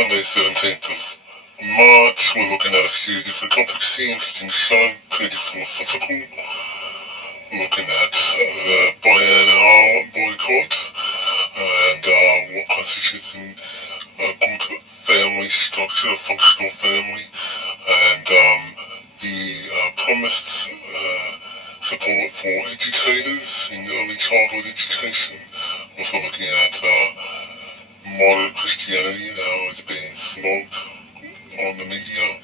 Monday 17th of March. We're looking at a few different topics here. Interesting show, pretty philosophical. Looking at the biennial boycott and what constitutes a good family structure, a functional family, and the promised support for educators in early childhood education. Also looking at moderate Christianity and how it's being flogged on the media.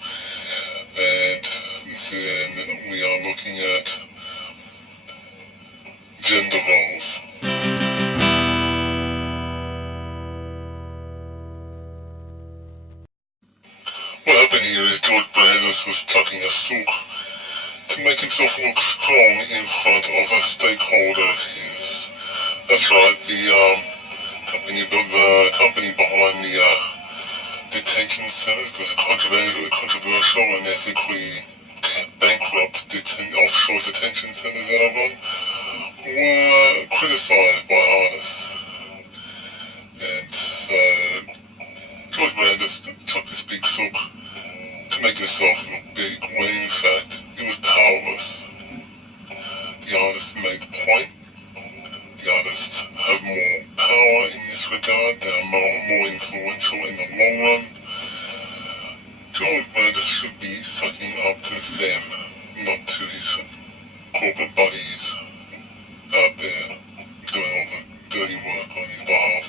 And then we are looking at gender roles. What happened here is George Brandis was tucking a sock to make himself look strong in front of a stakeholder of his. That's right, the company behind the detention centers, the controversial and ethically bankrupt offshore detention centers that I run, were criticized by artists. And so George Brandis took this big sook to make himself look big, when in fact he was powerless. The artists made the point. The artists have more power in this regard. They are more influential in the long run. George Brandis should be sucking up to them, not to his corporate buddies out there doing all the dirty work on his behalf.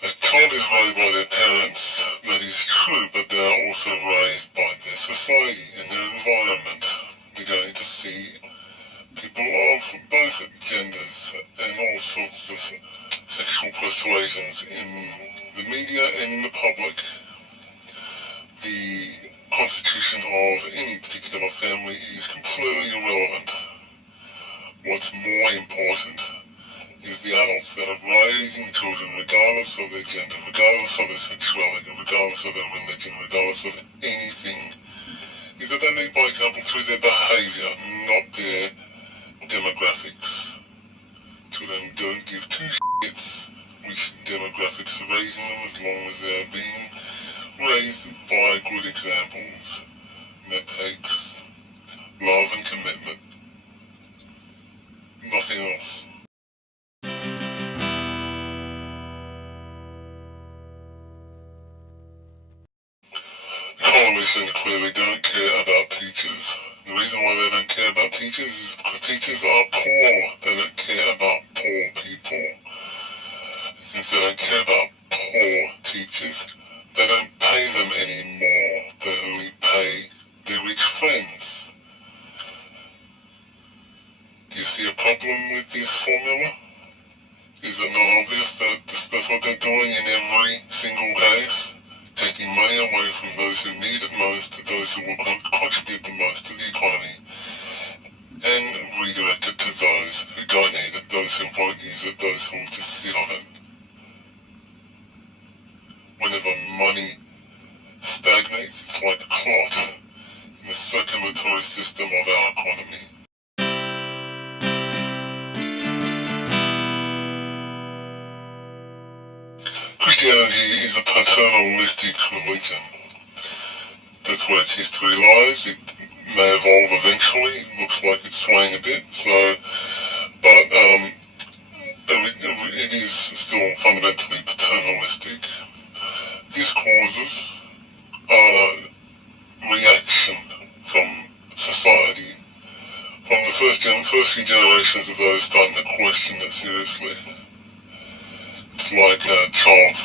A child is raised by their parents, that is true, but they are also raised by their society and their environment. We're going to see people of both genders and all sorts of sexual persuasions in the media and in the public. The constitution of any particular family is completely irrelevant. What's more important is the adults that are raising children, regardless of their gender, regardless of their sexuality, regardless of their religion, regardless of anything, is that they lead by example through their behaviour, not their demographics. Children don't give two shits which demographics are raising them, as long as they're being raised by good examples. And that takes love and commitment. Nothing else. Coalition clearly don't care about teachers. The reason why they don't care about teachers is because teachers are poor. They don't care about poor people. And since they don't care about poor teachers, they don't pay them anymore. They only pay their rich friends. Do you see a problem with this formula? Is it not obvious that that's what they're doing in every single case? Taking money away from those who need it most to those who will contribute the most to the economy, and redirect it to those who don't need it, those who won't use it, those who will just sit on it. Whenever money stagnates, it's like a clot in the circulatory system of our economy. Christianity is a paternalistic religion. That's where its history lies. It may evolve eventually. It looks like it's swaying a bit. But it is still fundamentally paternalistic. This causes reaction from society, from the first few generations of those starting to question it seriously. It's like a child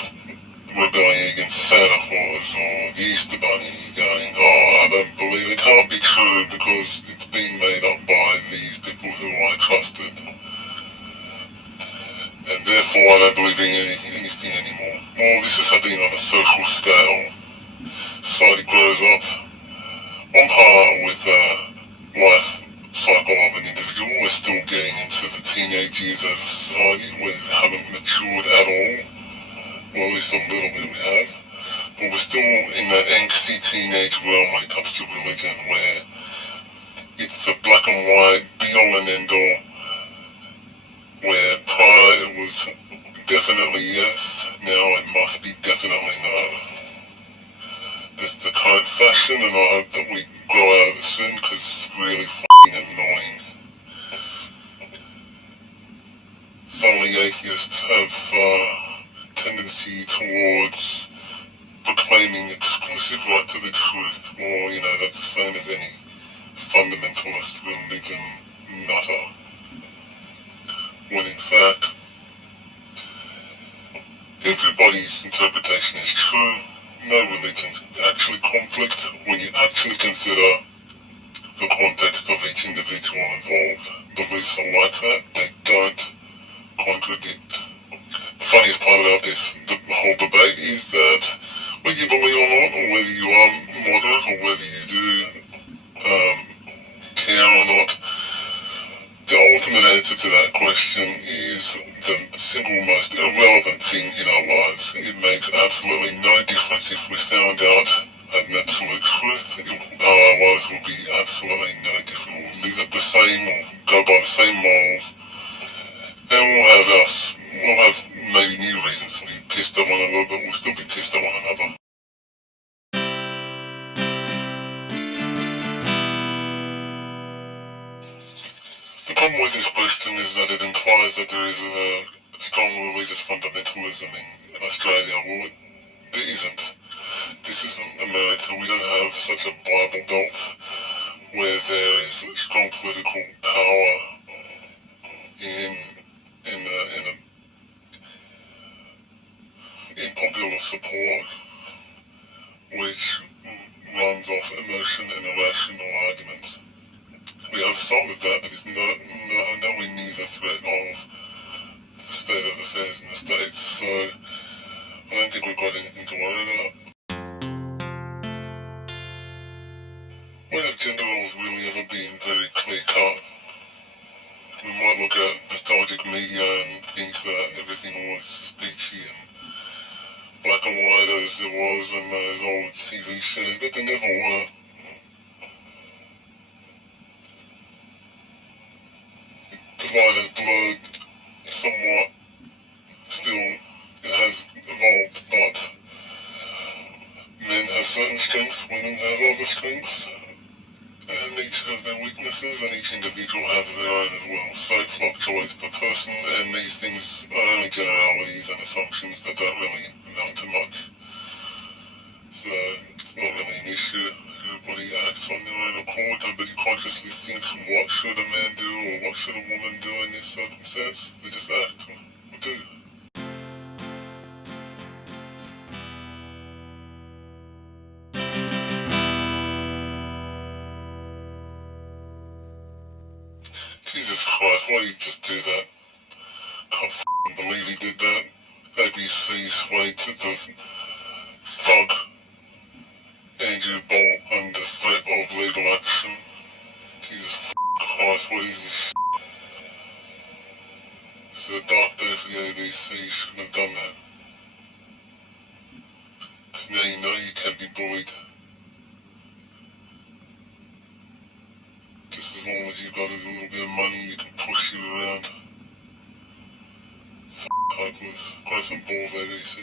rebelling against Santa Claus or the Easter Bunny, going, oh, I don't believe it can't be true because it's been made up by these people who I trusted. And therefore I don't believe in anything anymore. Well, this is happening on a social scale. Society grows up on par with the life cycle of an individual. We're still getting into the teenage years as a society. We haven't matured at all. Well, at least a little bit we have. But we're still in that angsty teenage realm when it comes to religion, where it's the black and white, be all and end all. where prior it was definitely yes, now it must be definitely no. This is the current fashion, and I hope that we grow out of it soon, because it's really f***ing annoying. Suddenly atheists have tendency towards proclaiming exclusive right to the truth, or, that's the same as any fundamentalist religion nutter. When in fact, everybody's interpretation is true. No religions actually conflict when you actually consider the context of each individual involved. Beliefs are like that, they don't contradict. The funniest part about this whole debate is that whether you believe or not, or whether you are moderate, or whether you do care or not, the ultimate answer to that question is the single most irrelevant thing in our lives. It makes absolutely no difference if we found out an absolute truth. Our lives will be absolutely no different. We'll live at the same, or go by the same morals, and we'll have maybe new reasons to be pissed at one another, but we'll still be pissed at one another. The problem with this question is that it implies that there is a strong religious fundamentalism in Australia. Well, there isn't. This isn't America. We don't have such a Bible Belt where there is strong political power in popular support, which runs off emotion and irrational arguments. We have some of that, but it's nowhere near the threat of the state of affairs in the States, so I don't think we've got anything to worry about. When have gender roles really ever been very clear cut? We might look at nostalgic media and think that everything was peachy and black and white as it was in those old TV shows, but they never were. The line has blurred somewhat. Still, it has evolved, but men have certain strengths, women have other strengths, and each have their weaknesses, and each individual has their own as well. So it fluctuates per person, and these things are only generalities and assumptions that don't really amount to much. So it's not really an issue. Everybody acts on their own accord. Nobody consciously thinks, what should a man do or what should a woman do in this circumstance. They just act or do. Jesus Christ, why did he just do that? Can't f***ing believe he did that. ABC swayed to the thug Andrew Bolt under threat of legal action. Jesus f***ing Christ, what is this shit? This is a dark day for the ABC, you shouldn't have done that. Because now you know you can't be bullied. Just as long as you've got a little bit of money, you can push you around. F***ing hopeless. Grow some balls, ABC.